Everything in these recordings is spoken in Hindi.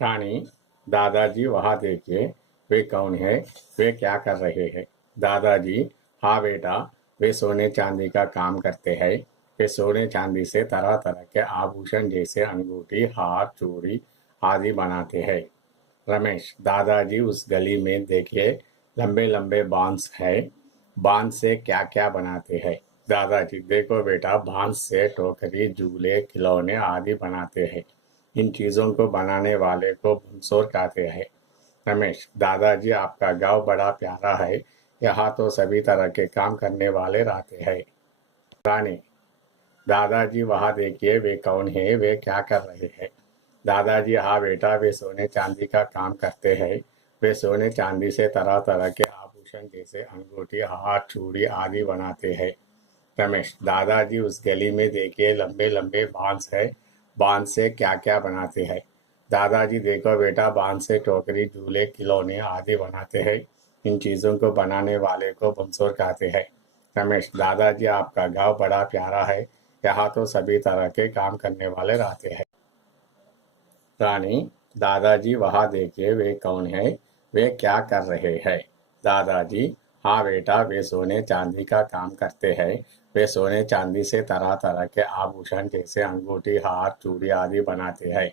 रानी, दादाजी वहाँ देखिए, वे कौन है, वे क्या कर रहे हैं। दादाजी, हाँ बेटा, वे सोने चांदी का काम करते हैं। वे सोने चांदी से तरह तरह के आभूषण जैसे अंगूठी, हार, चूड़ी आदि बनाते हैं। रमेश, दादाजी उस गली में देखिए, लंबे लंबे बांस है, बांस से क्या क्या बनाते हैं। दादाजी, देखो बेटा, बांस से टोकरी, झूले, खिलौने आदि बनाते हैं। इन चीजों को बनाने वाले को भुनसोर कहते हैं। रमेश, दादाजी आपका गांव बड़ा प्यारा है, यहाँ तो सभी तरह के काम करने वाले रहते हैं। रानी, दादाजी वहाँ देखिए, वे कौन है, वे क्या कर रहे हैं। दादाजी, हाँ बेटा, वे सोने चांदी का काम करते हैं। वे सोने चांदी से तरह तरह के आभूषण जैसे अंगूठी, हार, चूड़ी आदि बनाते हैं। रमेश, दादाजी उस गली में देखिए, लंबे लंबे बांस है, बांस से क्या क्या बनाते हैं। दादाजी, देखो बेटा, बांस से टोकरी, झूले, खिलौने आदि बनाते हैं। इन चीजों को बनाने वाले को बंसोर कहते हैं। रमेश, दादाजी आपका गांव बड़ा प्यारा है, यहाँ तो सभी तरह के काम करने वाले रहते हैं। रानी, दादाजी वहाँ देखिए, वे कौन है, वे क्या कर रहे हैं। दादाजी, हाँ बेटा, वे सोने चांदी का काम करते हैं। वे सोने चांदी से तरह तरह के आभूषण जैसे अंगूठी, हार, चूड़ी आदि बनाते हैं।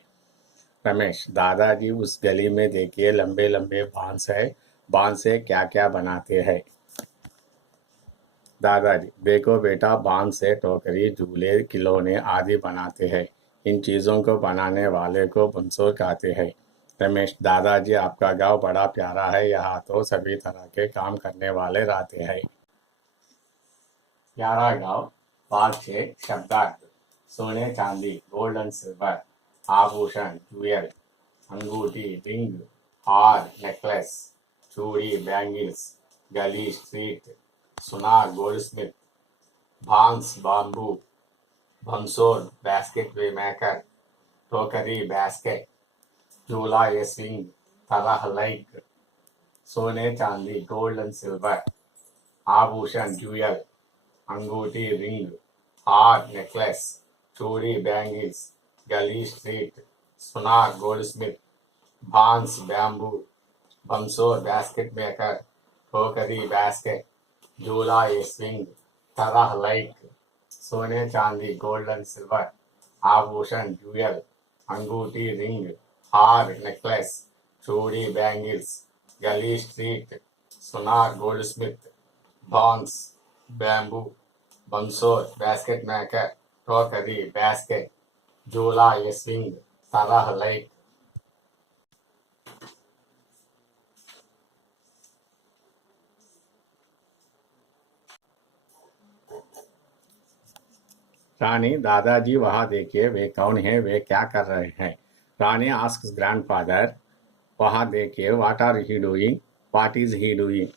रमेश, दादाजी उस गली में देखिए, लंबे लंबे बांस है, बांस से क्या क्या बनाते हैं। दादाजी, देखो बेटा, बांस से टोकरी, झूले, खिलौने आदि बनाते हैं। इन चीजों को बनाने वाले को बंसोर कहते हैं। रमेश, दादाजी आपका गांव बड़ा प्यारा है, यहाँ तो सभी तरह के काम करने वाले रहते हैं। प्यारा गांव, भाग 6, शब्दार्थ। सोने चांदी, गोल्ड एंड सिल्वर, आभूषण, ज्वेल, अंगूठी, रिंग, हार, नेकलेस, चूड़ी, बैंगल्स, गली, स्ट्रीट, सुनार, गोल्डस्मिथ, भांस, बाम्बू, भंसोर, बास्केट मेकर, टोकरी, बास्केट, झूला, ये स्विंग, तरह लाइक, सोने चांदी, गोल्ड एंड सिल्वर, आभूषण, ज्वेल, अंगूठी, रिंग, हार, नेकलेस, चूड़ी, बैंगल्स, गली, स्ट्रीट, सुनार, गोल्डस्मिथ, भांस, बैम्बू, बंसोर, बास्केट मेकर, टोकरी, बास्केट, झूला, ये स्विंग, तरह लाइक, सोने चांदी, गोल्ड एंड सिल्वर, आभूषण, ज्वेल, अंगूठी, रिंग, हार, नेकलेस, चूड़ी, बैंगल्स, गली, स्ट्रीट, सुनार, गोल्डस्मिथ, भांस, बैम्बू, बंसोर, बास्केट मेकर, टोकरी, बास्केट, झूला, ये स्विंग, तरह लाइक। रानी, दादाजी वहाँ देखिए, वे कौन है, वे क्या कर रहे हैं। रानी आस्क्स ग्रैंडफादर, वहाँ देखिए, what are he doing, what is he doing.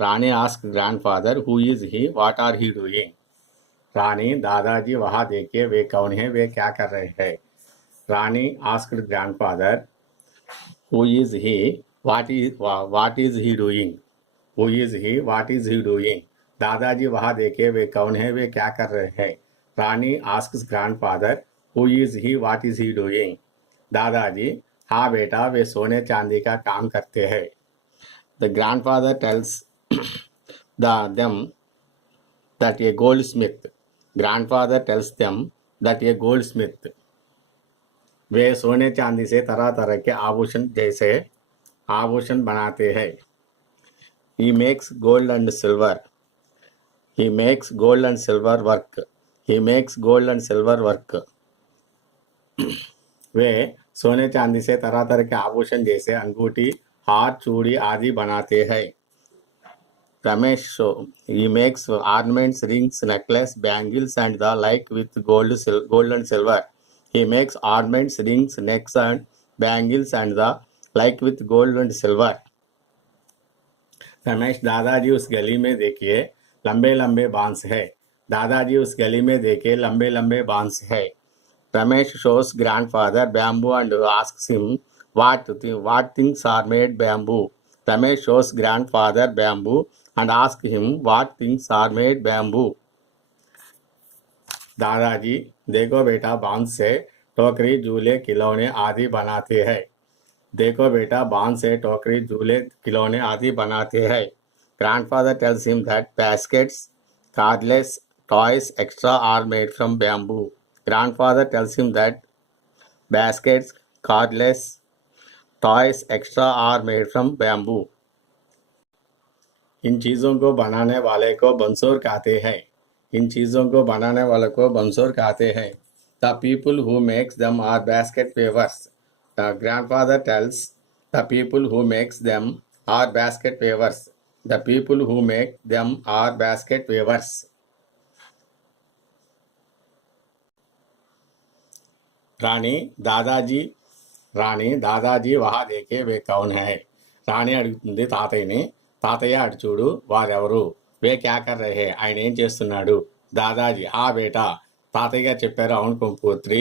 Rani ask grandfather, who is he, what are he doing. Rani, दादाजी वहाँ देखिए, वे कौन है, वे क्या कर रहे हैं। Rani asked grandfather, who is he, what is he doing. Who is he, what is he doing. दादाजी वहाँ देखिए, वे कौन है, वे क्या कर रहे हैं। Rani asks grandfather, who is he, what is he doing. दादाजी, हाँ बेटा, वे सोने चांदी का काम करते हैं। The grandfather tells them that a goldsmith. Grandfather tells them that a goldsmith. वे सोने चांदी से तरह तरह के आभूषण जैसे आभूषण बनाते हैं। He makes gold and silver. He makes gold and silver work. He makes gold and silver work. वे सोने चांदी से तरह तरह के आभूषण जैसे अंगूठी, हार, चूड़ी आदि बनाते हैं। Ramesh, so he makes ornaments, rings, necklace, bangles, and the like with gold and silver. He makes ornaments, rings, necks, and bangles, and the like with gold and silver. Ramesh, दादाजी उस गली में देखिए, लंबे लंबे बांस है। दादाजी उस गली में देखिए, लंबे लंबे बांस है। Ramesh shows grandfather bamboo and asks him what things are made bamboo. Ramesh shows grandfather bamboo and asks him what things are made bamboo. दादाजी, देखो बेटा, बांस से टोकरी झूले खिलौने आदि बनाते हैं। देखो बेटा, बांस से टोकरी झूले खिलौने आदि बनाते हैं। Grandfather tells him that baskets, cordless, toys, etc. are made from bamboo. Grandfather tells him that baskets, cordless, toys, etc. are made from bamboo. इन चीज़ों को बनाने वाले को बंसोर कहते हैं। इन चीज़ों को बनाने वाले को बंसोर कहते हैं। The people who makes them are basket weavers. The grandfather tells the people who makes them are basket weavers. The people who make them are basket weavers. Rani దాదాజీ రాణి దాదాజీ వహా దేకే వే కౌన్ హై. రాణి అడుగుతుంది తాతయ్యని, తాతయ్య అటు చూడు, వారెవరు, వే క్యా కర్ రహే, ఆయన ఏం చేస్తున్నాడు. దాదాజీ హా బేటా, తాతయ్య గారు చెప్పారు, అవును పుత్రి,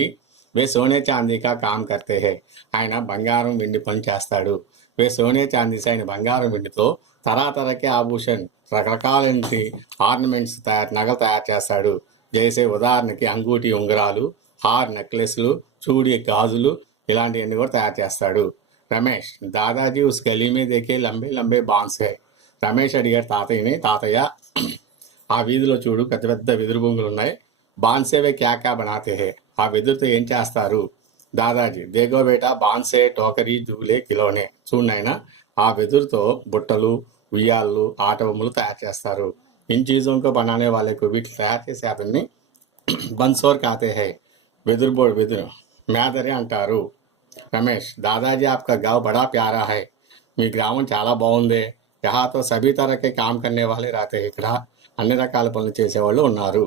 వే సోనే చాందీ కా కామ్ కర్తే హై, ఆయన బంగారం వెండి పని చేస్తాడు. వే సోనే చాందీ సే, ఆయన బంగారం వెండితో తరతరకే ఆభూషణ్, రకరకాలంటి ఆర్నమెంట్స్ నగలు తయారు చేస్తాడు. జైసే ఉదాహరణకి అంగూటి ఉంగరాలు, హార్ నెక్లెస్లు, చూడి గాజులు, ఇలాంటివన్నీ కూడా తయారు చేస్తాడు. రమేష్ దాదాజీ ఉస్ గలీ మీద దేకే లంబే లంబే బాన్స్ హై. రమేష్ అడిగాడు తాతయ్యని, తాతయ్య ఆ వీధిలో చూడు పెద్ద పెద్ద వెదురు బొంగులు ఉన్నాయి, బాన్సేవే క్యా క్యా బనాతే హే, ఆ వెదురుతో ఏం చేస్తారు. దాదాజీ దేగో బేటా బాన్సే టోకరీ జూలే కిలోనే, చూడనైనా ఆ వెదురుతో బుట్టలు, ఉయ్యాళ్ళు, ఆట బొమ్మలు తయారు చేస్తారు. ఇన్ చీజోంకో బనానే వాళ్ళకు వీటిని తయారు చేసే అతన్ని బన్సోర్ కాతే హై, వెదురు మేదరి అంటారు. రమేష్ దాదాజీ ఆప్కా గావ్ బడా ప్యారా హై, మీ గ్రామం చాలా బాగుంది. యహాతో సభీ తరహ కే కామ్ కర్నే వాలే రాతే హై, ఇక్కడ అన్ని రకాల పనులు చేసేవాళ్ళు ఉన్నారు.